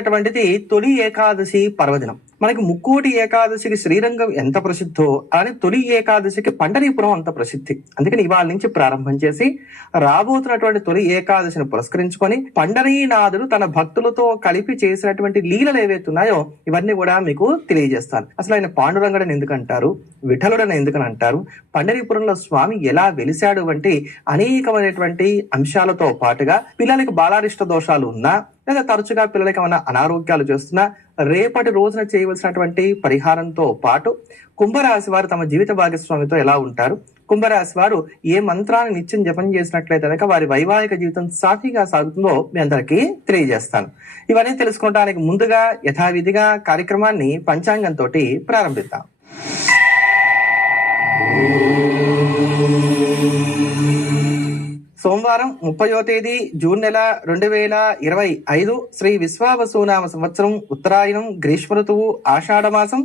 అటువంటిది తొలి ఏకాదశి పర్వదినం. మనకి ముక్కోటి ఏకాదశికి శ్రీరంగం ఎంత ప్రసిద్ధో అలానే తొలి ఏకాదశికి పండరీపురం అంత ప్రసిద్ధి. అందుకని ఇవాళ నుంచి ప్రారంభం చేసి రాబోతున్నటువంటి తొలి ఏకాదశిని పురస్కరించుకొని పండరీనాథుడు తన భక్తులతో కలిపి చేసినటువంటి లీలలు ఏవైతే ఉన్నాయో ఇవన్నీ కూడా మీకు తెలియజేస్తాను. అసలు ఆయన పాండురంగడని ఎందుకంటారు? విఠలుడని ఎందుకని అంటారు? పండరీపురంలో స్వామి ఎలా వెలిశాడు వంటి అనేకమైనటువంటి అంశాలతో పాటుగా పిల్లలకి బాలారిష్ట దోషాలు ఉన్నా లేదా తరచుగా పిల్లలకి ఏమైనా అనారోగ్యాలు చేస్తున్నా రేపటి రోజున చేయవలసినటువంటి పరిహారంతో పాటు కుంభరాశి వారు తమ జీవిత భాగస్వామితో ఎలా ఉంటారు? కుంభరాశి వారు ఏ మంత్రాన్ని నిత్యం జపం చేసినట్లయితే కనుక వారి వైవాహిక జీవితం సాఫీగా సాగుతుందో మీ అందరికీ తెలియజేస్తాను. ఇవన్నీ తెలుసుకోవడానికి ముందుగా యథావిధిగా కార్యక్రమాన్ని పంచాంగంతో ప్రారంభిద్దాం. సోమవారం ముప్పయో తేదీ జూన్ నెల రెండు వేల ఇరవై ఐదు శ్రీ విశ్వావసునామ సంవత్సరం ఉత్తరాయణం గ్రీష్మ ఋతువు ఆషాఢమాసం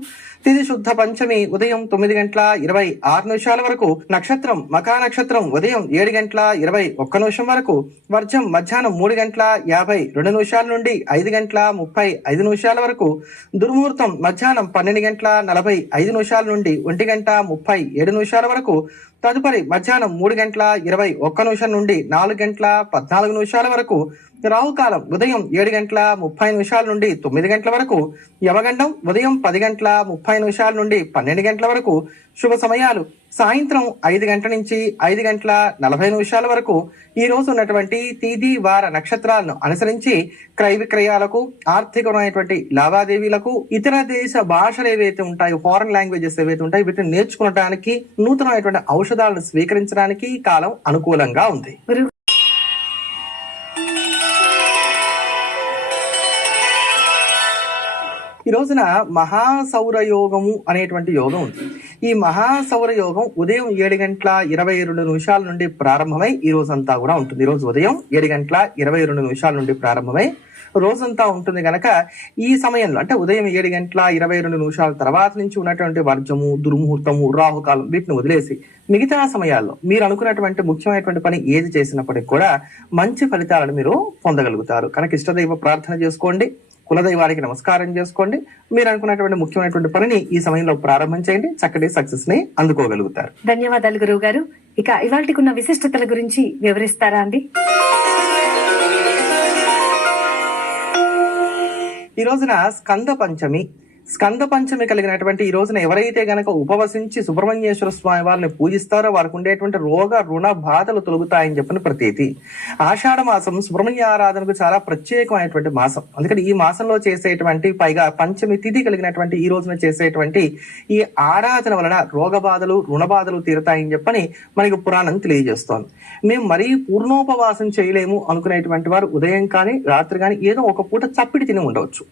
తిది శుద్ధ పంచమి ఉదయం తొమ్మిది గంటల ఇరవై ఆరు నిమిషాల వరకు నక్షత్రం మకా నక్షత్రం ఉదయం ఏడు గంటల ఇరవై ఒక్క నిమిషం వరకు వర్జం మధ్యాహ్నం మూడు గంటల యాభై రెండు నిమిషాల నుండి ఐదు గంటల ముప్పై ఐదు నిమిషాల వరకు దుర్ముహూర్తం మధ్యాహ్నం పన్నెండు గంటల నలభై ఐదు నిమిషాల నుండి ఒంటి గంట ముప్పై ఏడు నిమిషాల వరకు తదుపరి మధ్యాహ్నం మూడు గంటల ఇరవై ఒక్క నిమిషం నుండి నాలుగు గంటల పద్నాలుగు నిమిషాల వరకు రావుకాలం ఉదయం ఏడు గంటల ముప్పై నిమిషాల నుండి తొమ్మిది గంటల వరకు యమగండం ఉదయం పది గంటల ముప్పై నిమిషాల నుండి పన్నెండు గంటల వరకు శుభ సమయాలు సాయంత్రం ఐదు గంటల నుంచి ఐదు గంటల నలభై నిమిషాల వరకు ఈ రోజు ఉన్నటువంటి తేదీ వార నక్షత్రాలను అనుసరించి క్రయ విక్రయాలకు ఆర్థికమైనటువంటి లావాదేవీలకు ఇతర దేశ భాషలు ఏవైతే ఉంటాయో ఫారెన్ లాంగ్వేజెస్ ఏవైతే ఉంటాయో వీటిని నేర్చుకోవడానికి నూతనమైనటువంటి ఔషధాలను స్వీకరించడానికి కాలం అనుకూలంగా ఉంది. ఈ రోజున మహాసౌర యోగము అనేటువంటి యోగం ఉంది. ఈ మహాసౌర యోగం ఉదయం ఏడు గంటల ఇరవై రెండు నిమిషాల నుండి ప్రారంభమై ఈ రోజంతా కూడా ఉంటుంది. ఈ రోజు ఉదయం ఏడు గంటల ఇరవై రెండు నిమిషాల నుండి ప్రారంభమై రోజంతా ఉంటుంది కనుక ఈ సమయంలో అంటే ఉదయం ఏడు గంటల ఇరవై రెండు నిమిషాల తర్వాత నుంచి ఉన్నటువంటి వర్జము దుర్ముహూర్తము రాహుకాలం వీటిని వదిలేసి మిగతా సమయాల్లో మీరు అనుకున్నటువంటి ముఖ్యమైనటువంటి పని ఏది చేసినప్పటికీ కూడా మంచి ఫలితాలను మీరు పొందగలుగుతారు. కనుక ఇష్టదైవ ప్రార్థన చేసుకోండి. కులదైవానికి నమస్కారం చేసుకోండి. మీరు అనుకున్నటువంటి ముఖ్యమైనటువంటి పనిని ఈ సమయంలో ప్రారంభం చేయండి చక్కటి సక్సెస్ని అందుకోగలుగుతారు. ధన్యవాదాలు గురువు గారు ఇక ఇవాళకున్న విశిష్టతల గురించి వివరిస్తారా అండి? ఈ రోజున స్కంద పంచమి. స్కంద పంచమి కలిగినటువంటి ఈ రోజున ఎవరైతే గనక ఉపవసించి సుబ్రహ్మణ్యేశ్వర స్వామి వారిని పూజిస్తారో వారికి ఉండేటువంటి రోగ రుణ బాధలు తొలగుతాయని చెప్పిన ప్రతీతి. ఆషాఢ మాసం సుబ్రహ్మణ్య ఆరాధనకు చాలా ప్రత్యేకమైనటువంటి మాసం. అందుకని ఈ మాసంలో చేసేటువంటి పైగా పంచమి తిథి కలిగినటువంటి ఈ రోజున చేసేటువంటి ఈ ఆరాధన వలన రోగ బాధలు రుణ బాధలు తీరుతాయని చెప్పని మనకి పురాణం తెలియజేస్తోంది. మేము మరీ పూర్ణోపవాసం చేయలేము అనుకునేటువంటి వారు ఉదయం కానీ రాత్రి కానీ ఏదో ఒక పూట చప్పిడి తిని ఉండవచ్చు.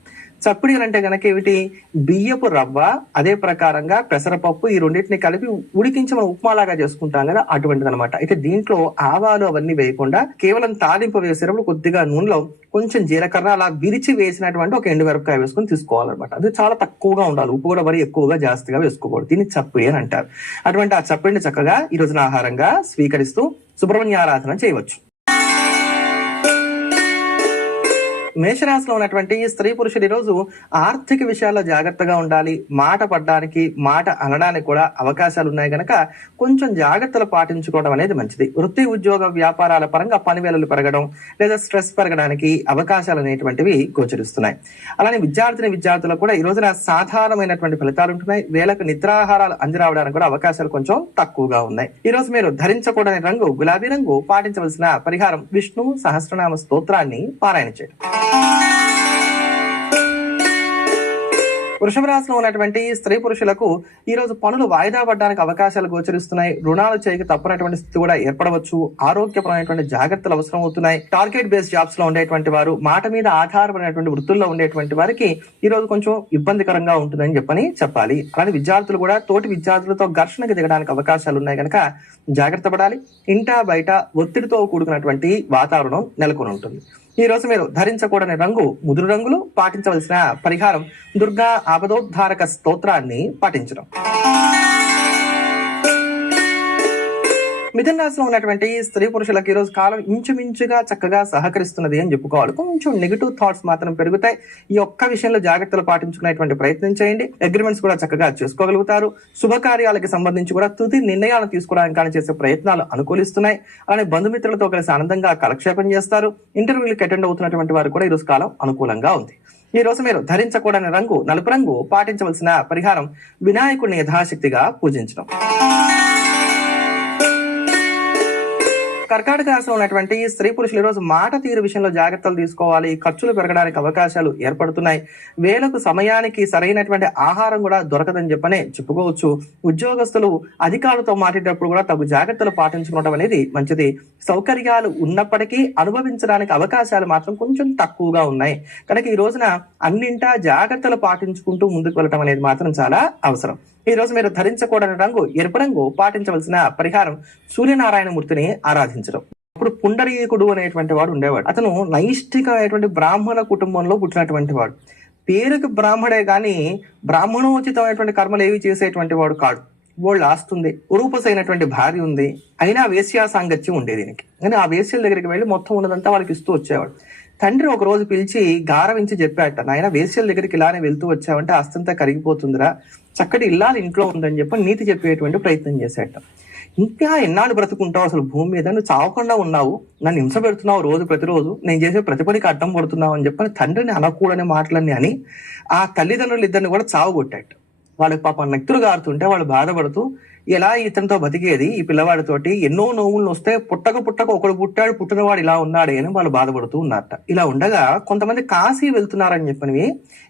చప్పిడి అంటే గనక ఏమిటి? బియ్యపు రవ్వ అదే ప్రకారంగా పెసరపప్పు ఈ రెండింటిని కలిపి ఉడికించి మనం ఉప్మాలాగా చేసుకుంటాం కదా అటువంటిది అనమాట అయితే దీంట్లో ఆవాలు అవన్నీ వేయకుండా కేవలం తాలింపు వేసేటప్పుడు కొద్దిగా నూనెలో కొంచెం జీలకర్ర అలా విరిచి వేసినటువంటి ఒక ఎండు మిరపకాయ వేసుకొని తీసుకోవాలన్నమాట. అది చాలా తక్కువగా ఉండాలి. ఉప్పు కూడా మరీ ఎక్కువగా జాస్తిగా వేసుకోకూడదు. దీన్ని చప్పిడి అని అంటారు. అటువంటి ఆ చప్పిడిని చక్కగా ఈ రోజున ఆహారంగా స్వీకరిస్తూ సుబ్రహ్మణ్య ఆరాధన చేయవచ్చు. మేషరాశిలో ఉన్నటువంటి స్త్రీ పురుషులు ఈరోజు ఆర్థిక విషయాల్లో జాగ్రత్తగా ఉండాలి మాట పడడానికి మాట అనడానికి కూడా అవకాశాలు ఉన్నాయి కనుక కొంచెం జాగ్రత్తలు పాటించుకోవడం అనేది మంచిది. వృత్తి ఉద్యోగ వ్యాపారాల పరంగా పనివేళలు పెరగడం లేదా స్ట్రెస్ పెరగడానికి అవకాశాలు అనేటువంటివి గోచరిస్తున్నాయి. అలానే విద్యార్థిని విద్యార్థులకు కూడా ఈ రోజున సాధారణమైనటువంటి ఫలితాలు ఉంటున్నాయి. వేలకు నిద్రాహారాలు అందిరావడానికి కూడా అవకాశాలు కొంచెం తక్కువగా ఉన్నాయి. ఈ రోజు మీరు ధరించకూడని రంగు గులాబీ రంగు పాటించవలసిన పరిహారం విష్ణు సహస్రనామ స్తోత్రాన్ని పారాయణ చేయడం. వృషభ రాశిలో ఉన్నటువంటి స్త్రీ పురుషులకు ఈ రోజు పనులు వాయిదా పడడానికి అవకాశాలు గోచరిస్తున్నాయి. రుణాలు చేయక తప్పనటువంటి స్థితి కూడా ఏర్పడవచ్చు. ఆరోగ్యపరమైనటువంటి జాగ్రత్తలు అవసరం అవుతున్నాయి. టార్గెట్ బేస్డ్ జాబ్స్లో ఉండేటువంటి వారు మాట మీద ఆధారపడినటువంటి వృత్తుల్లో ఉండేటువంటి వారికి ఈ రోజు కొంచెం ఇబ్బందికరంగా ఉంటుందని చెప్పని చెప్పాలి. అలానే విద్యార్థులు కూడా తోటి విద్యార్థులతో ఘర్షణకు దిగడానికి అవకాశాలు ఉన్నాయి కనుక జాగ్రత్త పడాలి. ఇంటా బయట ఒత్తిడితో కూడుకున్నటువంటి వాతావరణం నెలకొని ఉంటుంది. ఈ రోజు మీరు ధరించకూడని రంగు ముదురు రంగులు పాటించవలసిన పరిహారం దుర్గా ఆపదోద్ధారక స్తోత్రాన్ని పాటించడం. మిథున రాశిలో ఉన్నటువంటి స్త్రీ పురుషులకు ఈ రోజు కాలం ఇంచుమించుగా చక్కగా సహకరిస్తున్నది అని చెప్పుకోవాలి. కొంచెం నెగిటివ్ థాట్స్ మాత్రం పెరుగుతాయి. ఈ ఒక్క విషయంలో జాగ్రత్తలు పాటించుకునేటువంటి ప్రయత్నం చేయండి. అగ్రిమెంట్స్ కూడా చక్కగా చేసుకోగలుగుతారు. శుభకార్యాలకు సంబంధించి కూడా తుది నిర్ణయాలు తీసుకోవడానికి కానీ చేసే ప్రయత్నాలు అనుకూలిస్తున్నాయి. అలానే బంధుమిత్రులతో కలిసి ఆనందంగా కాలక్షేపం చేస్తారు. ఇంటర్వ్యూలకు అటెండ్ అవుతున్నటువంటి వారు కూడా ఈ కాలం అనుకూలంగా ఉంది. ఈ రోజు మీరు ధరించకూడని రంగు నలుపు రంగు పాటించవలసిన పరిహారం వినాయకుడిని యథాశక్తిగా పూజించడం. కర్కాటక రాశిలో ఉన్నటువంటి స్త్రీ పురుషులు ఈరోజు మాట తీరు విషయంలో జాగ్రత్తలు తీసుకోవాలి. ఖర్చులు పెరగడానికి అవకాశాలు ఏర్పడుతున్నాయి. వేలకు సమయానికి సరైనటువంటి ఆహారం కూడా దొరకదని చెప్పనే చెప్పుకోవచ్చు. ఉద్యోగస్తులు అధికారులతో మాట్లాడేటప్పుడు కూడా తగు జాగ్రత్తలు పాటించుకోవడం అనేది మంచిది. సౌకర్యాలు ఉన్నప్పటికీ అనుభవించడానికి అవకాశాలు మాత్రం కొంచెం తక్కువగా ఉన్నాయి. కనుక ఈ రోజున అన్నింటా జాగ్రత్తలు పాటించుకుంటూ ముందుకు వెళ్ళటం అనేది మాత్రం చాలా అవసరం. ఈ రోజు మీరు ధరించకూడని రంగు ఎరుపు రంగు పాటించవలసిన పరిహారం సూర్యనారాయణమూర్తిని ఆరాధించడం. అప్పుడు పుండరీకుడు అనేటువంటి వాడు ఉండేవాడు. అతను నైష్ఠికమైనటువంటి బ్రాహ్మణ కుటుంబంలో పుట్టినటువంటి వాడు. పేరుకి బ్రాహ్మడే గాని బ్రాహ్మణోచితమైనటువంటి కర్మలు ఏవి చేసేటువంటి వాడు కాడు. వాళ్ళు ఆస్తుంది ఉరూపసైనటువంటి భార్య ఉంది అయినా వేశ్యా సాంగత్యం ఉండేది దీనికి. కానీ ఆ వేశ్యల దగ్గరికి వెళ్ళి మొత్తం ఉన్నదంతా వాళ్ళకి ఇస్తూ వచ్చేవాడు. తండ్రి ఒక రోజు పిలిచి గారవించి చెప్పాట నాయన వేశ్యల దగ్గరికి ఇలానే వెళ్తూ వచ్చావంటే అస్తంతా కరిగిపోతుందిరా. చక్కటి ఇల్లాలు ఇంట్లో ఉందని చెప్పి నీతి చెప్పేటువంటి ప్రయత్నం చేశాట. ఇంకా ఎన్నాళ్ళు బ్రతుకుంటావు అసలు భూమి మీద? నువ్వు చావకుండా ఉన్నావు. నన్ను హింస పెడుతున్నావు రోజు ప్రతిరోజు. నేను చేసే ప్రతిపడికి అడ్డం పడుతున్నావు అని చెప్పని తండ్రిని అనకూడని మాటలన్నీ అని ఆ తల్లిదండ్రులు ఇద్దరిని కూడా చావగొట్టాడు వాళ్ళకి పాపం నక్తులు గారుతుంటే వాళ్ళు బాధపడుతూ ఎలా ఇతనితో బతికేది? ఈ పిల్లవాడితోటి ఎన్నో నోవులు వస్తే పుట్టక పుట్టక ఒకడు పుట్టాడు పుట్టినవాడు ఇలా ఉన్నాడే అని వాళ్ళు బాధపడుతూ ఉన్నారట. ఇలా ఉండగా కొంతమంది కాశీ వెళ్తున్నారని చెప్పినవి.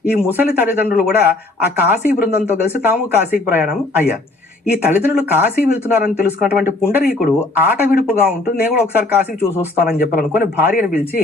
ఈ ముసలి తల్లిదండ్రులు కూడా ఆ కాశీ బృందంతో కలిసి తాము కాశీకి ప్రయాణం అయ్యారు. ఈ తల్లిదండ్రులు కాశీ వెళ్తున్నారని తెలుసుకున్నటువంటి పుండరీకుడు ఆట విడుపుగా ఉంటూ నేను కూడా ఒకసారి కాశీ చూసి వస్తానని చెప్పాలనుకుని భార్యను పిలిచి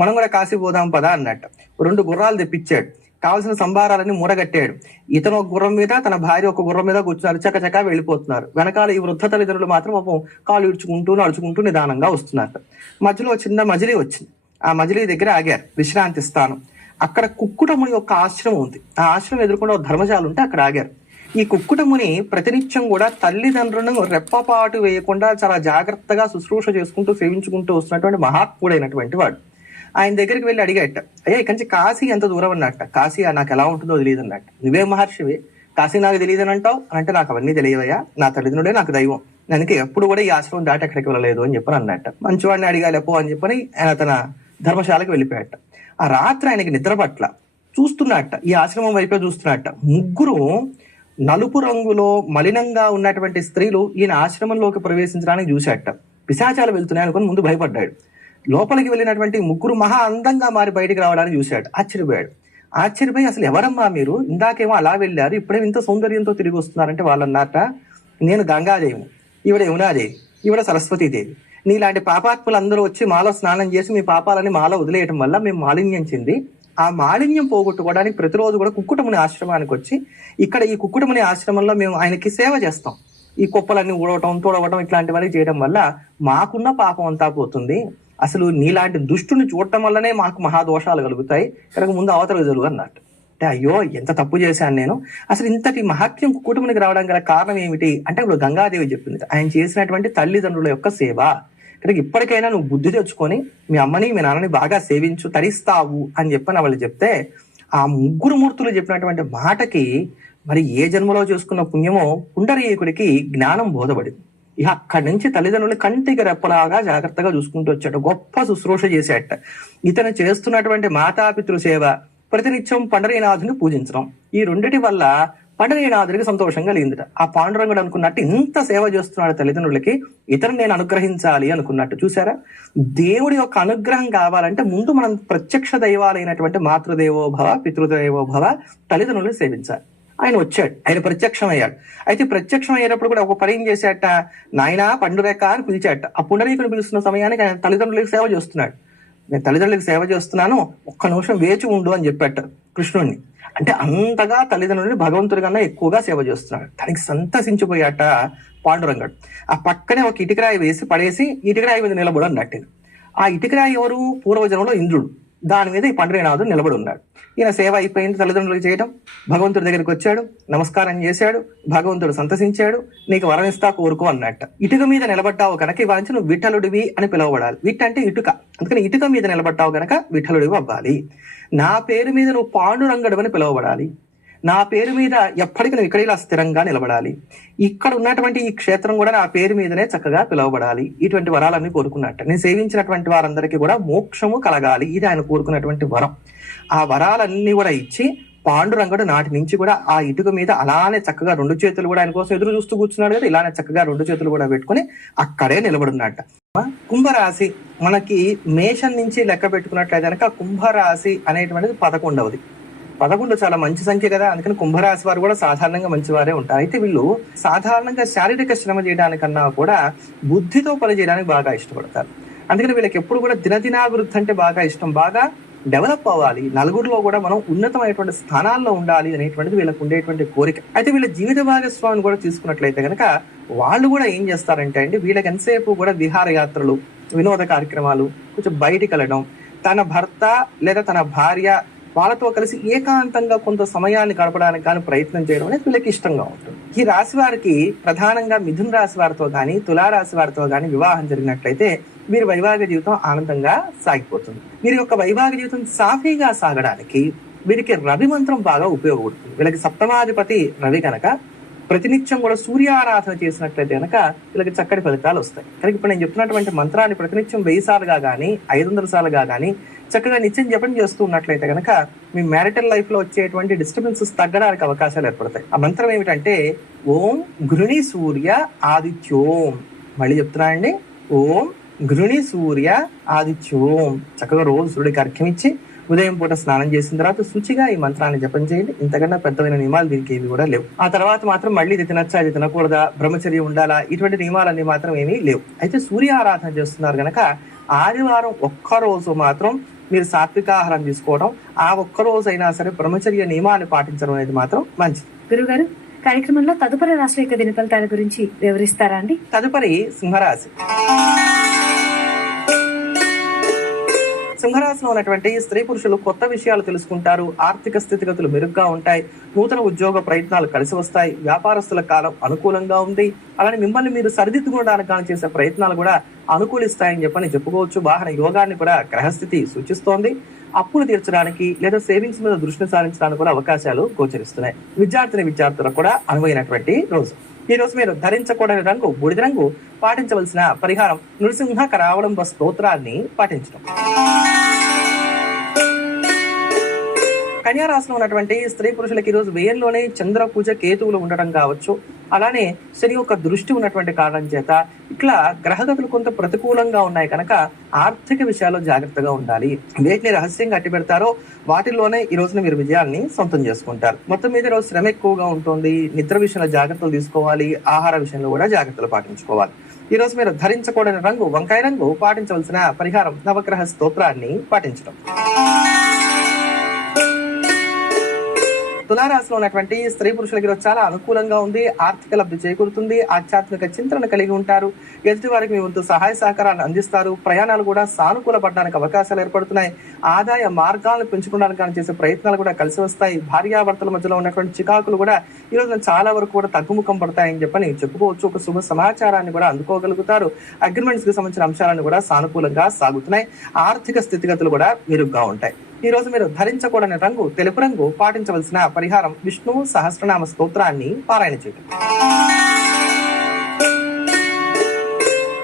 మనం కూడా కాశీ పోదాం పదా అన్నట్టు. రెండు గుర్రాలు తెప్పించాడు. కావలసిన సంభారాలని మూడగట్టాడు. ఇతను ఒక గుర్రం మీద తన భార్య ఒక గుర్రం మీద కూర్చున్నారు. చకచకా వెళ్ళిపోతున్నారు. వెనకాల ఈ వృద్ధ తల్లిదండ్రులు మాత్రం పాపం కాలు ఇడ్చుకుంటూ నడుచుకుంటూ నిదానంగా వస్తున్నారు. మధ్యలో చిన్న మజిలీ వచ్చింది. ఆ మజిలీ దగ్గర ఆగారు. విశ్రాంతి స్థానం. అక్కడ కుక్కుటముని యొక్క ఆశ్రమం ఉంది. ఆ ఆశ్రమం ఎదుర్కొన్న ఒక ధర్మశాల ఉంటే అక్కడ ఆగారు. ఈ కుక్కుటముని ప్రతినిత్యం కూడా తల్లిదండ్రులను రెప్పపాటు వేయకుండా చాలా జాగ్రత్తగా శుశ్రూష చేసుకుంటూ సేవించుకుంటూ వస్తున్నటువంటి మహాత్ముడైనటువంటి వాడు. ఆయన దగ్గరికి వెళ్ళి అడిగాట అయ్యా ఇక్కడి నుంచి కాశీ ఎంత దూరం అన్నట్ట కాశీ నాకు ఎలా ఉంటుందో తెలియదు అన్నట్ట నువ్వే మహర్షివి కాశీ నాకు తెలియదు అని అంటావు? అంటే నాకు అవన్నీ తెలియవయ్యా. నా తల్లిదండ్రుడే నాకు దైవం. దానికి ఎప్పుడు కూడా ఈ ఆశ్రమం దాటి ఎక్కడికి వెళ్ళలేదు అని చెప్పని అన్నట్ట మంచివాడిని అడిగాలి పో అని చెప్పని ఆయన తన ధర్మశాలకు వెళ్ళిపోయాట ఆ రాత్రి ఆయనకి నిద్ర పట్ల చూస్తున్నట్ట ఈ ఆశ్రమం వైపే చూస్తున్నట్ట ముగ్గురు నలుపు రంగులో మలినంగా ఉన్నటువంటి స్త్రీలు ఈయన ఆశ్రమంలోకి ప్రవేశించడానికి చూశాట పిశాచాలు వెళ్తున్నాయి అనుకుని ముందు భయపడ్డాడు. లోపలికి వెళ్ళినటువంటి ముగ్గురు మహా అందంగా మారి బయటికి రావడానికి చూశాడు. ఆశ్చర్యపోయాడు. ఆశ్చర్యపోయి అసలు ఎవరమ్మా మీరు? ఇందాకేమో అలా వెళ్ళారు ఇప్పుడే ఇంత సౌందర్యంతో తిరిగి వస్తున్నారంటే వాళ్ళన్నారట నేను గంగాదేవి ఈవిడ యమునాదేవి ఈవిడ సరస్వతీదేవి. నీలాంటి పాపాత్ములు అందరూ వచ్చి మాలో స్నానం చేసి మీ పాపాలని మాలో వదిలేయటం వల్ల మేము మాలిన్యం చెంది ఆ మాలిన్యం పోగొట్టుకోవడానికి ప్రతిరోజు కూడా కుక్కుటముని ఆశ్రమానికి వచ్చి ఇక్కడ ఈ కుక్కుటముని ఆశ్రమంలో మేము ఆయనకి సేవ చేస్తాం. ఈ కుప్పలన్నీ ఊడవటం తోడవటం ఇట్లాంటివన్నీ చేయడం వల్ల మాకున్న పాపం అంతా పోతుంది. అసలు నీలాంటి దుష్టుని చూడటం వల్లనే మాకు మహాదోషాలు కలుగుతాయి. కనుక ముందు అవతలకు జరుగు అన్నట్టు. అంటే అయ్యో ఎంత తప్పు చేశాను నేను. అసలు ఇంతటి మహాత్యం కుటుంబానికి రావడం గల కారణం ఏమిటి? అంటే ఇప్పుడు గంగాదేవి చెప్పింది. ఆయన చేసినటువంటి తల్లిదండ్రుల యొక్క సేవ. కనుక ఇప్పటికైనా నువ్వు బుద్ధి తెచ్చుకొని మీ అమ్మని మీ నాన్నని బాగా సేవించు తరిస్తావు అని చెప్పని వాళ్ళు చెప్తే ఆ ముగ్గురు మూర్తులు చెప్పినటువంటి మాటకి మరి ఏ జన్మలో చేసుకున్న పుణ్యమో పుండరీకుడికి జ్ఞానం బోధపడింది. ఇక అక్కడి నుంచి తల్లిదండ్రులు కంటికి రెప్పలాగా జాగ్రత్తగా చూసుకుంటూ వచ్చాడు. గొప్ప శుశ్రూష చేసేట. ఇతను చేస్తున్నటువంటి మాతాపితృ సేవ ప్రతినిత్యం పండరీనాథుని పూజించడం. ఈ రెండిటి వల్ల పండరీనాథుడికి సంతోషం కలిగిందిట. ఆ పాండురంగుడు అనుకున్నట్టు ఇంత సేవ చేస్తున్నాడు తల్లిదండ్రులకి ఇతను నేను అనుగ్రహించాలి అనుకున్నట్టు. చూసారా దేవుడి యొక్క అనుగ్రహం కావాలంటే ముందు మనం ప్రత్యక్ష దైవాలైనటువంటి మాతృదేవోభవ పితృదేవోభవ తల్లిదండ్రులను సేవించాలి. ఆయన వచ్చాడు. ఆయన ప్రత్యక్షం అయ్యాడు అయితే ప్రత్యక్షం అయ్యేటప్పుడు కూడా ఒక పని ఏం చేశాట నాయన పండురేక అని పిలిచాట. ఆ పునరీకుని పిలుస్తున్న సమయానికి ఆయన తల్లిదండ్రులకు సేవ చేస్తున్నాడు. నేను తల్లిదండ్రులకు సేవ చేస్తున్నాను ఒక్క నిమిషం వేచి ఉండు అని చెప్పాట కృష్ణుడిని అంటే అంతగా తల్లిదండ్రులని భగవంతుడి కన్నా ఎక్కువగా సేవ చేస్తున్నాడు. తనకి సంతసించిపోయాట పాండురంగడు. ఆ పక్కనే ఒక ఇటుకరాయి వేసి పడేసి ఇటుకరాయి మీద నిలబడు అన్నట్టు ఆ ఇటుకరాయి ఎవరు? పూర్వజనంలో ఇంద్రుడు. దాని మీద ఈ పండురీనాథుడు నిలబడి ఉన్నాడు. ఈయన సేవ అయిపోయింది తల్లిదండ్రులకు చేయడం భగవంతుడి దగ్గరికి వచ్చాడు నమస్కారం చేశాడు భగవంతుడు సంతసించాడు నీకు వరం ఇస్తా కోరుకో అన్నట్ట. ఇటుక మీద నిలబడ్డావు కనుక ఇవాళ నుంచి నువ్వు విఠలుడివి అని పిలవబడాలి. విట్ అంటే ఇటుక. అందుకని ఇటుక మీద నిలబడ్డావు కనుక విఠలుడివి అవ్వాలి. నా పేరు మీద నువ్వు పాండురంగడు అని పిలువబడాలి. నా పేరు మీద ఎప్పటికీ నేను ఇక్కడ ఇలా స్థిరంగా నిలబడాలి. ఇక్కడ ఉన్నటువంటి ఈ క్షేత్రం కూడా నా పేరు మీదనే చక్కగా పిలువబడాలి. ఇటువంటి వరాలన్నీ కోరుకున్నట్ట. నేను సేవించినటువంటి వారందరికీ కూడా మోక్షము కలగాలి. ఇది ఆయన కోరుకున్నటువంటి వరం. ఆ వరాలన్నీ కూడా ఇచ్చి పాండురంగడు నాటి నుంచి కూడా ఆ ఇటుక మీద అలానే చక్కగా రెండు చేతులు కూడా ఆయన కోసం ఎదురు చూస్తూ కూర్చున్నాడు కదా ఇలానే చక్కగా రెండు చేతులు కూడా పెట్టుకుని అక్కడే నిలబడున్నట్ట కుంభరాశి మనకి మేషం నుంచి లెక్క పెట్టుకున్నట్లయితే కనుక కుంభరాశి అనేటువంటిది పదకొండవది. పదకొండు చాలా మంచి సంఖ్య కదా. అందుకని కుంభరాశి వారు కూడా సాధారణంగా మంచివారే ఉంటారు. అయితే వీళ్ళు సాధారణంగా శారీరక శ్రమ చేయడానికన్నా కూడా బుద్ధితో పనిచేయడానికి బాగా ఇష్టపడతారు. అందుకని వీళ్ళకి ఎప్పుడు కూడా దినదినాభివృద్ధి అంటే బాగా ఇష్టం. బాగా డెవలప్ అవ్వాలి. నలుగురిలో కూడా మనం ఉన్నతమైనటువంటి స్థానాల్లో ఉండాలి అనేటువంటిది వీళ్ళకు ఉండేటువంటి కోరిక. అయితే వీళ్ళ జీవిత భాగస్వామిని కూడా తీసుకున్నట్లయితే కనుక వాళ్ళు కూడా ఏం చేస్తారంటే అండి వీళ్ళకి ఎంతసేపు కూడా విహారయాత్రలు వినోద కార్యక్రమాలు కొంచెం బయటికి వెళ్ళడం తన భర్త లేదా తన భార్య వాళ్ళతో కలిసి ఏకాంతంగా కొంత సమయాన్ని గడపడానికి కానీ ప్రయత్నం చేయడం అనేది వీళ్ళకి ఇష్టంగా ఉంటుంది. ఈ రాశి వారికి ప్రధానంగా మిథున రాశి వారితో కానీ తులారాశి వారితో కానీ వివాహం జరిగినట్లయితే వీరి వైవాహిక జీవితం ఆనందంగా సాగిపోతుంది. వీరి యొక్క వైవాహిక జీవితం సాఫీగా సాగడానికి వీరికి రవి మంత్రం బాగా ఉపయోగపడుతుంది. వీళ్ళకి సప్తమాధిపతి రవి కనుక ప్రతినిత్యం కూడా సూర్యారాధన చేసినట్లయితే కనుక వీళ్ళకి చక్కటి ఫలితాలు వస్తాయి. కనుక ఇప్పుడు నేను చెప్తున్నటువంటి మంత్రాన్ని ప్రతినిత్యం వెయ్యి సార్లుగా కానీ ఐదు వందల సార్లుగా కానీ చక్కగా నిత్యం జపం చేస్తూ ఉన్నట్లయితే కనుక మీ మ్యారిటల్ లైఫ్లో వచ్చేటువంటి డిస్టర్బెన్సెస్ తగ్గడానికి అవకాశాలు ఏర్పడతాయి. ఆ మంత్రం ఏమిటంటే ఓం గృణి సూర్య ఆదిత్యోం. మళ్ళీ చెప్తున్నా అండి. ఓం గృణి సూర్య ఆదిత్యోం. చక్కగా రోజు సూర్యుడికి అర్ఘ్యం ఇచ్చి ఉదయం పూట స్నానం చేసిన తర్వాత శుచిగా ఈ మంత్రాన్ని జపం చేయండి. ఇంతకన్నా పెద్దమైన నియమాలు దీనికి ఏవి కూడా లేవు. ఆ తర్వాత మాత్రం మళ్ళీ ఇది తినచ్చా ఇది తినకూడదా బ్రహ్మచర్యం ఉండాలా ఇటువంటి నియమాలన్నీ మాత్రం ఏమీ లేవు. అయితే సూర్య ఆరాధన చేస్తున్నారు గనక ఆదివారం ఒక్క రోజు మాత్రం మీరు సాత్విక ఆహారం తీసుకోవడం ఆ ఒక్క రోజు అయినా సరే బ్రహ్మచర్య నియమాన్ని పాటించడం అనేది మాత్రం మంచిది. గురుగారు కార్యక్రమంలో తదుపరి రాశి యొక్క దిన ఫలితాల గురించి వివరిస్తారా అండి? తదుపరి సింహరాశి. సింహరాశిలో ఉన్నటువంటి స్త్రీ పురుషులు కొత్త విషయాలు తెలుసుకుంటారు. ఆర్థిక స్థితిగతులు మెరుగ్గా ఉంటాయి. నూతన ఉద్యోగ ప్రయత్నాలు కలిసి వస్తాయి. వ్యాపారస్తుల కాలం అనుకూలంగా ఉంది. అలానే మిమ్మల్ని మీరు సరిదిద్దుకోవడానికి కానీ చేసే ప్రయత్నాలు కూడా అనుకూలిస్తాయని చెప్పని చెప్పుకోవచ్చు. వాహన యోగాన్ని కూడా గ్రహస్థితి సూచిస్తోంది. అప్పులు తీర్చడానికి లేదా సేవింగ్స్ మీద దృష్టి సారించడానికి కూడా అవకాశాలు గోచరిస్తున్నాయి. విద్యార్థిని విద్యార్థులకు కూడా అనువైనటువంటి రోజు. ఈ రోజు మీరు ధరించకూడని రంగు బూడిద రంగు పాటించవలసిన పరిహారం నృసింహ కరావలంబ స్తోత్రాన్ని పాటించడం. కన్యా రాశిలో ఉన్నటువంటి స్త్రీ పురుషులకి ఈరోజు వేయంలోనే చంద్ర పూజ కేతువులు ఉండడం కావచ్చు. అలానే శని యొక్క దృష్టి ఉన్నటువంటి కారణం చేత ఇట్లా గ్రహగతులు కొంత ప్రతికూలంగా ఉన్నాయి కనుక ఆర్థిక విషయాల్లో జాగ్రత్తగా ఉండాలి. వేటిని రహస్యంగా అట్టి పెడతారో వాటిల్లోనే ఈ రోజున మీరు విజయాన్ని సొంతం చేసుకుంటారు. మొత్తం మీద రోజు శ్రమ ఎక్కువగా ఉంటుంది. నిద్ర విషయంలో జాగ్రత్తలు తీసుకోవాలి. ఆహార విషయంలో కూడా జాగ్రత్తలు పాటించుకోవాలి. ఈ రోజు మీరు ధరించకూడని రంగు వంకాయ రంగు పాటించవలసిన పరిహారం నవగ్రహ స్తోత్రాన్ని పాటించడం. తులారాశిలో ఉన్నటువంటి స్త్రీ పురుషులకి ఈరోజు చాలా అనుకూలంగా ఉంది ఆర్థిక లబ్ధి చేకూరుతుంది ఆధ్యాత్మిక చింతన కలిగి ఉంటారు. ఎదుటి వారికి మీ వంతు సహాయ సహకారాన్ని అందిస్తారు. ప్రయాణాలు కూడా సానుకూల పడడానికి అవకాశాలు ఏర్పడుతున్నాయి. ఆదాయ మార్గాలను పెంచుకోవడానికి కానీ చేసే ప్రయత్నాలు కూడా కలిసి వస్తాయి. భార్యాభర్తల మధ్యలో ఉన్నటువంటి చికాకులు కూడా ఈ రోజున చాలా వరకు కూడా తగ్గుముఖం పడతాయని చెప్పని చెప్పుకోవచ్చు. ఒక శుభ సమాచారాన్ని కూడా అందుకోగలుగుతారు. అగ్రిమెంట్స్కి సంబంధించిన అంశాలను కూడా సానుకూలంగా సాగుతున్నాయి. ఆర్థిక స్థితిగతులు కూడా మెరుగ్గా ఉంటాయి. ఈ రోజు మీరు ధరించకూడని రంగు తెలుపు రంగు పాటించవలసిన పరిహారం విష్ణు సహస్రనామ స్తోత్రాన్ని పారాయణ చేయటం.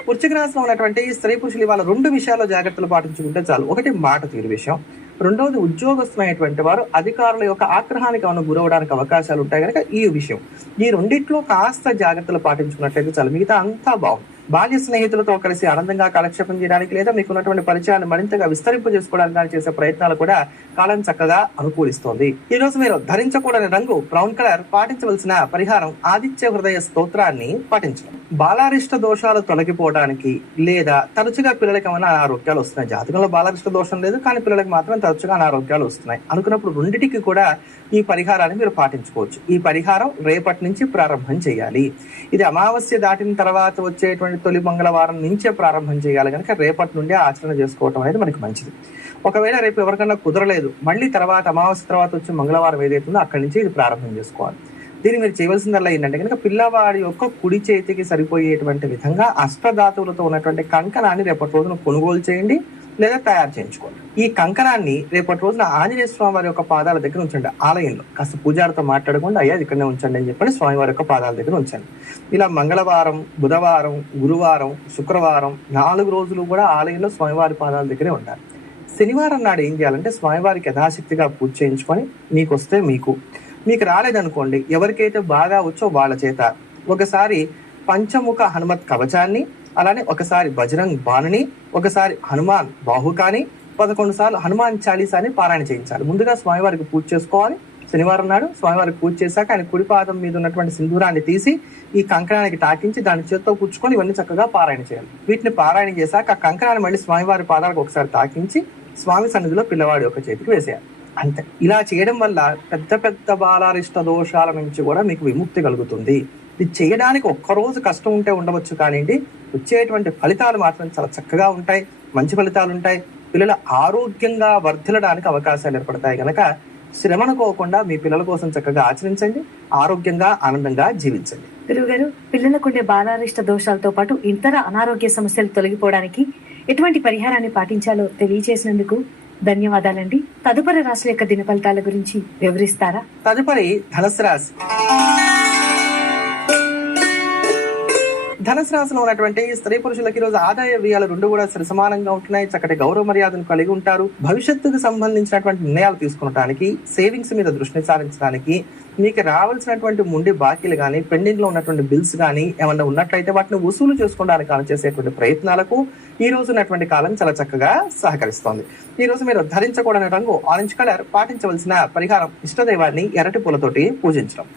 వృశ్చిక రాశిలో ఉన్నటువంటి స్త్రీ పురుషులు ఇవాళ రెండు విషయాల్లో జాగ్రత్తలు పాటించుకుంటే చాలు. ఒకటి మాట తీరు విషయం. రెండవది ఉద్యోగస్తులైనటువంటి వారు అధికారుల యొక్క ఆగ్రహానికి అవును గురవడానికి అవకాశాలు ఉంటాయి కనుక ఈ విషయం. ఈ రెండిట్లో కాస్త జాగ్రత్తలు పాటించుకున్నట్లయితే చాలు. మిగతా అంతా బాగుంది బాల్య స్నేహితులతో కలిసి ఆనందంగా కాలక్షేపం చేయడానికి లేదా మీకు ఉన్నటువంటి పరిచయాన్ని మరింతగా విస్తరింపు చేసుకోవడానికి కానీ చేసే ప్రయత్నాలు కూడా కాలం చక్కగా అనుకూలిస్తోంది. ఈ రోజు మీరు ధరించకూడని రంగు బ్రౌన్ కలర్ పాటించవలసిన పరిహారం ఆదిత్య హృదయ స్తోత్రాన్ని పాటించడం. బాలారిష్ట దోషాలు తొలగిపోవడానికి లేదా తరచుగా పిల్లలకి ఏమైనా అనారోగ్యాలు వస్తున్నాయి. జాతకంలో బాలారిష్ట దోషం లేదు కానీ పిల్లలకి మాత్రం తరచుగా అనారోగ్యాలు వస్తున్నాయి. అనుకున్నప్పుడు రెండిటికి కూడా ఈ పరిహారాన్ని మీరు పాటించుకోవచ్చు. ఈ పరిహారం రేపటి నుంచి ప్రారంభం చేయాలి. ఇది అమావాస్య దాటిన తర్వాత వచ్చేటువంటి తొలి మంగళవారం నుంచే ప్రారంభం చేయాలి కనుక రేపటి నుండి ఆచరణ చేసుకోవటం అనేది మనకి మంచిది. ఒకవేళ రేపు ఎవరికన్నా కుదరలేదు మళ్ళీ తర్వాత అమావాస్య తర్వాత వచ్చి మంగళవారం ఏదైతుందో అక్కడి నుంచి ఇది ప్రారంభం చేసుకోవాలి. దీన్ని మీరు చేయవలసిందల్లా ఏంటంటే కనుక పిల్లవాడి యొక్క కుడి చేతికి సరిపోయేటువంటి విధంగా అష్టధాతువులతో ఉన్నటువంటి కంకణాన్ని రేపటి రోజున కొనుగోలు చేయండి. లేదా తయారు చేయించుకోండి. ఈ కంకణాన్ని రేపటి రోజున ఆంజనేయ స్వామి వారి యొక్క పాదాల దగ్గర ఉంచండి. ఆలయంలో. కాస్త పూజారితో మాట్లాడకుండా అయ్యా ఇక్కడనే ఉంచండి అని చెప్పని స్వామి వారి యొక్క పాదాల దగ్గర ఉంచండి. ఇలా మంగళవారం బుధవారం గురువారం శుక్రవారం నాలుగు రోజులు కూడా ఆలయంలో స్వామివారి పాదాల దగ్గరే ఉండాలి. శనివారం నాడు ఏం చేయాలంటే స్వామివారికి యథాశక్తిగా పూజ చేయించుకొని మీకు వస్తే మీకు. మీకు రాలేదనుకోండి ఎవరికైతే బాగా వచ్చో వాళ్ళ చేత ఒకసారి పంచముఖ హనుమత్ కవచాన్ని అలానే ఒకసారి బజరంగ్ బాణుని ఒకసారి హనుమాన్ బాహుకాని పదకొండు సార్లు హనుమాన్ చాలీసాని పారాయణ చేయించాలి. ముందుగా స్వామివారికి పూజ చేసుకోవాలి. శనివారం నాడు స్వామివారికి పూజ చేశాక ఆయన కుడిపాదం మీద ఉన్నటువంటి సింధూరాన్ని తీసి ఈ కంకణానికి తాకించి దాని చేత్తో పుచ్చుకొని ఇవన్నీ చక్కగా పారాయణ చేయాలి. వీటిని పారాయణ చేశాక ఆ కంకణాన్ని మళ్ళీ స్వామివారి పాదాలకు ఒకసారి తాకించి స్వామి సన్నిధిలో పిల్లవాడి యొక్క చేతికి వేసేయాలి. అంతే. ఇలా చేయడం వల్ల పెద్ద పెద్ద బాలారిష్ట దోషాల నుంచి కూడా మీకు విముక్తి కలుగుతుంది. ఇది చేయడానికి ఒక్కరోజు కష్టం ఉంటే ఉండవచ్చు కానివ్వండి వచ్చేటువంటి ఫలితాలు మాత్రం చాలా చక్కగా ఉంటాయి మంచి ఫలితాలు ఉంటాయి. పిల్లలు ఆరోగ్యంగా వర్ధిల్లడానికి అవకాశాలు ఏర్పడతాయి కనుక శ్రమనుకోకుండా మీ పిల్లల కోసం చక్కగా ఆచరించండి ఆరోగ్యంగా ఆనందంగా జీవించండి. గురువు గారు పిల్లలకు ఉండే బాలారిష్ట దోషాలతో పాటు ఇతర అనారోగ్య సమస్యలు తొలగిపోవడానికి ఎటువంటి పరిహారాన్ని పాటించాలో తెలియజేసినందుకు ధన్యవాదాలండి. తదుపరి రాశుల యొక్క దిన ఫలితాల గురించి వివరిస్తారా? తదుపరి ధనస్సు రాశి. ధనుసు రాశిలో ఉన్నటువంటి స్త్రీ పురుషులకి ఈ రోజు ఆదాయ వ్యయాలు రెండు కూడా సరిసమానంగా ఉంటున్నాయి. చక్కటి గౌరవ మర్యాదను కలిగి ఉంటారు. భవిష్యత్తుకు సంబంధించినటువంటి నిర్ణయాలు తీసుకునడానికి సేవింగ్స్ మీద దృష్టి సారించడానికి మీకు రావాల్సినటువంటి ముండి బాకీలు కానీ పెండింగ్లో ఉన్నటువంటి బిల్స్ కానీ ఏమన్నా ఉన్నట్లయితే వాటిని వసూలు చేసుకోవడానికి కానీ చేసేటువంటి ప్రయత్నాలకు ఈ రోజు ఉన్నటువంటి కాలం చాలా చక్కగా సహకరిస్తోంది. ఈ రోజు మీరు ధరించకూడని రంగు ఆరెంజ్ కలర్ పాటించవలసిన పరిహారం ఇష్టదైవాన్ని ఎర్రటి పూలతోటి పూజించడం.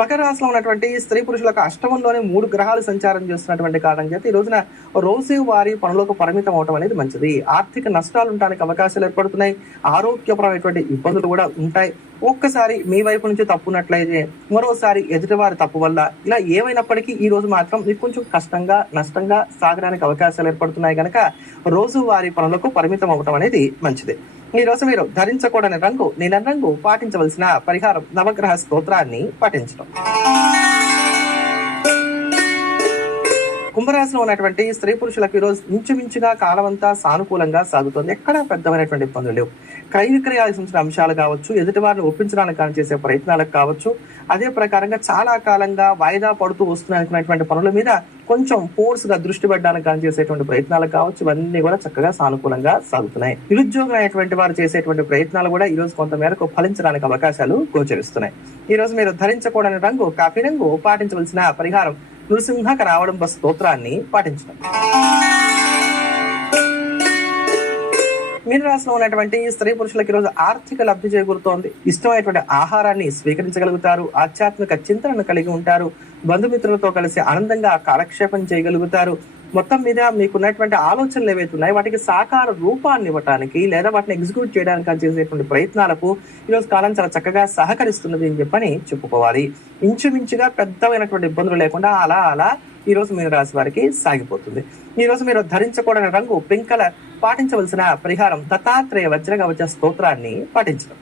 మకర రాశిలో ఉన్నటువంటి స్త్రీ పురుషులకు అష్టమంలోనే మూడు గ్రహాలు సంచారం చేస్తున్నటువంటి కారణం చేత ఈ రోజున రోజు వారి పనులకు పరిమితం అవటం అనేది మంచిది. ఆర్థిక నష్టాలు ఉండడానికి అవకాశాలు ఏర్పడుతున్నాయి. ఆరోగ్యపరమైనటువంటి ఇబ్బందులు కూడా ఉంటాయి. ఒక్కసారి మీ వైపు నుంచి తప్పున్నట్లయితే మరోసారి ఎదుటివారి తప్పు వల్ల ఇలా ఏమైనప్పటికీ ఈ రోజు మాత్రం మీకు కొంచెం కష్టంగా నష్టంగా సాగడానికి అవకాశాలు ఏర్పడుతున్నాయి కనుక రోజు వారి పనులకు పరిమితం అవటం అనేది మంచిది. ఈ రోజు మీరు ధరించకూడని రంగు నీలం రంగు పాటించవలసిన పరిహారం నవగ్రహ స్తోత్రాన్ని పఠించడం. కుంభరాశిలో ఉన్నటువంటి స్త్రీ పురుషులకు ఈరోజు రోజు ఇంచుమించుగా కాలమంతా సానుకూలంగా సాగుతుంది. ఎక్కడ పెద్దమైనటువంటి ఇబ్బందులు లేవు. క్రయ విక్రయాలకు సంబంధించిన అంశాలు కావచ్చు ఎదుటి వారిని ఒప్పించడానికి కానీ చేసే ప్రయత్నాలకు కావచ్చు అదే ప్రకారంగా చాలా కాలంగా వాయిదా పడుతూ వస్తున్నటువంటి పనుల మీద కొంచెం ఫోర్స్గా దృష్టి పెట్టడానికి కానీ చేసేటువంటి ప్రయత్నాలు కావచ్చు ఇవన్నీ కూడా చక్కగా సానుకూలంగా సాగుతున్నాయి. నిరుద్యోగులు అనేటువంటి వారు చేసేటువంటి ప్రయత్నాలు కూడా ఈ రోజు ఫలించడానికి అవకాశాలు గోచరిస్తున్నాయి. ఈ రోజు మీరు ధరించకూడని రంగు కాఫీ రంగు పాటించవలసిన పరిహారం నృసింహక రావడంబ స్తోత్రాన్ని పాటించడం. మీనరాశిలో ఉన్నటువంటి స్త్రీ పురుషులకు ఈరోజు ఆర్థిక లబ్ధి చేకూరుతోంది. ఇష్టమైనటువంటి ఆహారాన్ని స్వీకరించగలుగుతారు. ఆధ్యాత్మిక చింతనను కలిగి ఉంటారు. బంధుమిత్రులతో కలిసి ఆనందంగా కాలక్షేపం చేయగలుగుతారు. మొత్తం మీద మీకున్నటువంటి ఆలోచనలు ఏవైతే ఉన్నాయో వాటికి సాకార రూపాన్ని ఇవ్వటానికి లేదా వాటిని ఎగ్జిక్యూట్ చేయడానికి చేసేటువంటి ప్రయత్నాలకు ఈరోజు కాలం చాలా చక్కగా సహకరిస్తున్నది అని చెప్పని చెప్పుకోవాలి. ఇంచుమించుగా పెద్దమైనటువంటి ఇబ్బందులు లేకుండా అలా అలా ఈ రోజు మీరు రాశి వారికి సాగిపోతుంది. ఈ రోజు మీరు ధరించకూడని రంగు పింక్ కలర్ పాటించవలసిన పరిహారం దత్తాత్రేయ వజ్రగవచ స్తోత్రాన్ని పాటించడం.